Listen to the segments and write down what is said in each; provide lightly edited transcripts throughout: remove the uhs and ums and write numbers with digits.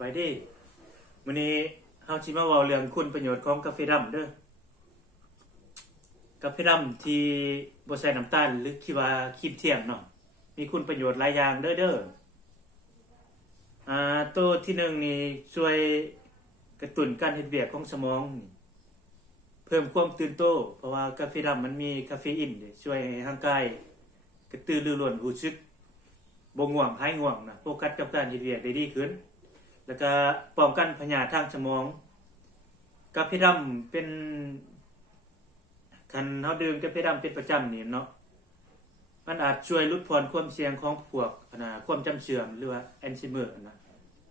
บายดีมื้อนี้เฮาสิมาเว้าเรื่องคุณประโยชน์ของกาแฟดำเด้อกาแฟดำที่บ่ใส่น้ำตาลหรือที่ว่าครีมเทียมเนาะมีคุณประโยชน์หลายอย่างเด้อตัวที่1นี่ช่วยกระตุ้นการเฮ็ดเวียกของสมองนี่เพิ่มความตื่นโตเพราะว่ากาแฟดำมันมีคาเฟอีนช่วยให้ร่างกายกระตือรือร้นรู้สึกบ่ง่วงหายง่วงนะโฟกัสกับการเฮ็ดเวียกได้ดีขึ้นแล้วก็ป้องกันพยาธิทางสมองกาแฟดำเป็นคันเฮาดื่มกาแฟดำเป็นประจำนี่เนาะมันอาจช่วยลดความเสี่ยงของพวกความจำเสื่อมหรือว่าอัลไซเมอร์นะ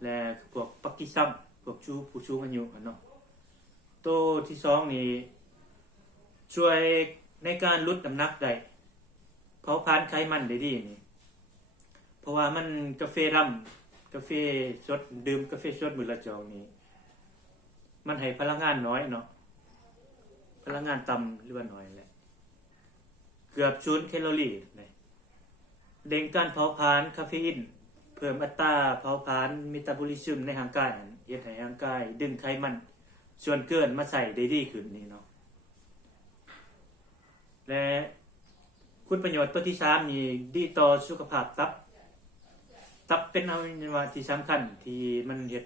และพวกพาร์กินสันพวกผู้สูงอายุเนาะตัวที่2นี่ช่วยในการลดน้ำหนักได้เผาผลาญไขมันได้ดีนี่เพราะว่ามันกาแฟดำกาแฟสดดื่มกาแฟสดมื้อละจอกนี่มันให้พลังงานน้อยเนาะพลังงานต่ำหรือว่าน้อยแหละเกือบ0แคลอรี่นี่เร่งการเผาผลาญคาเฟอีนเพิ่มอัตราเผาผลาญเมตาบอลิซึมในร่างกายเฮ็ดให้ร่างกายดึงไขมันส่วนเกินมาใส่ได้ดีขึ้นนี่เนาะและคุณประโยชน์ตัวที่3นี่ดีต่อสุขภาพตับเป็นอวัยวะที่สำคัญที่มันเฮ็ด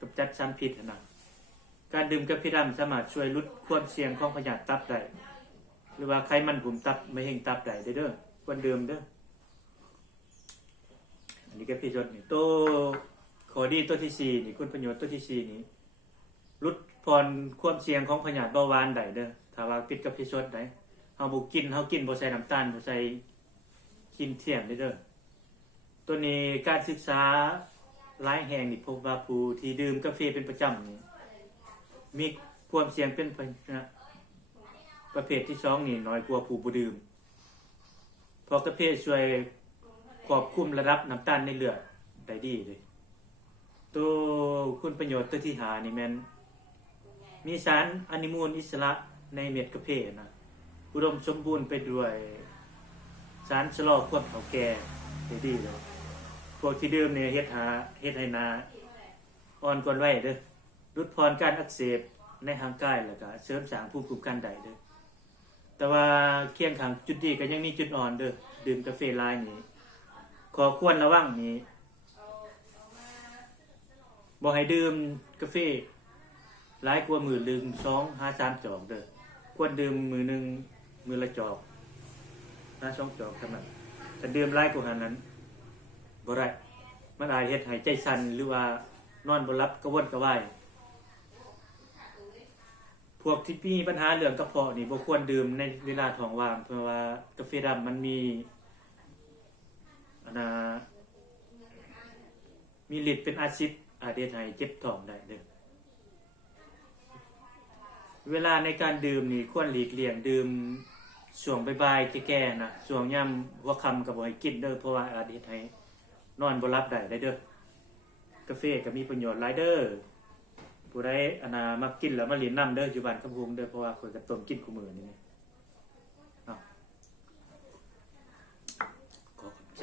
กำจัดสารพิษนะการดื่มกาแฟดำสามารถช่วยลดความเสี่ยงของพยาธิตับได้หรือว่าไขมันหุ่มตับมะเร็งตับได้เด้อควรดื่มเด้ออันนี้กาแฟสดนี่ตัวข้อดีตัวที่4นี่คุณประโยชน์ตัวที่4นี่ลดผ่อนความเสี่ยงของพยาธิเบาหวานได้เด้อถ้าว่าปิดกาแฟสดได้เฮาบ่กินบ่ใส่น้ำตาลบ่ใส่ครีมเทียมเด้อตัวนี้การศึกษาหลายแห่งนี่พบว่าผู้ที่ดื่มกาแฟเป็นประจำนี่มีความเสี่ยงเป็นประเภทที่2นี่น้อยกว่าผู้บ่ดื่มเพราะกาแฟช่วยควบคุมระดับน้ำตาลในเลือดได้ดีเลยตัวคุณประโยชน์ตัวที่5นี่แม่นมีสารอนุมูลอิสระในเม็ดกาแฟนะอุดมสมบูรณ์ไปด้วยสารชะลอความเฒ่าแก่ได้ดีเลยพวกที่ดื่มเนี่ยเฮ็ดให้หน้าอ่อนกว่าวัยเด้อลดพรการอักเสบในร่างกายแล้วก็เสริมสร้างภูมิคุ้มกันได้เด้อแต่ว่าเคียงข้างจุดดีก็ยังมีจุดอ่อนเด้อดื่มกาแฟหลายนี่ขอควรระวังนี่บ่ให้ดื่มกาแฟหลายกว่ามื้อนึง2 หา 3 จอกเด้อควรดื่มมื้อนึงมื้อละจอกหา2 จอกเท่านั้นถ้าดื่มหลายกว่านั้นบ่ได้มันอาจเฮ็ดให้ใจสั่นหรือว่านอนบ่หลับกระวนกระวายพวกที่มีปัญหาเรื่องกระเพาะนี่บ่ควรดื่มในเวลาท้องว่างเพราะว่ากาแฟดำมันมีฤทธิ์เป็นอาซิดอาจเฮ็ดให้เจ็บท้องได้เด้อเวลาในการดื่มนี่ควรหลีกเลี่ยงดื่มช่วงบ่ายๆแก่ๆนะช่วงยามหัวค่ำก็บ่ให้กินเด้อเพราะว่าอาจเฮ็ดให้นอนบ่หลับได้เด้อกาแฟก็มีประโยชน์หลายเด้อผู้ใดมักกินแล้วมาเล่นน้ำเด้ออยู่บ้านคำพุงเด้อเพราะว่าข้อยก็ต้มกินคุมื้อนี่ขอขอบใจ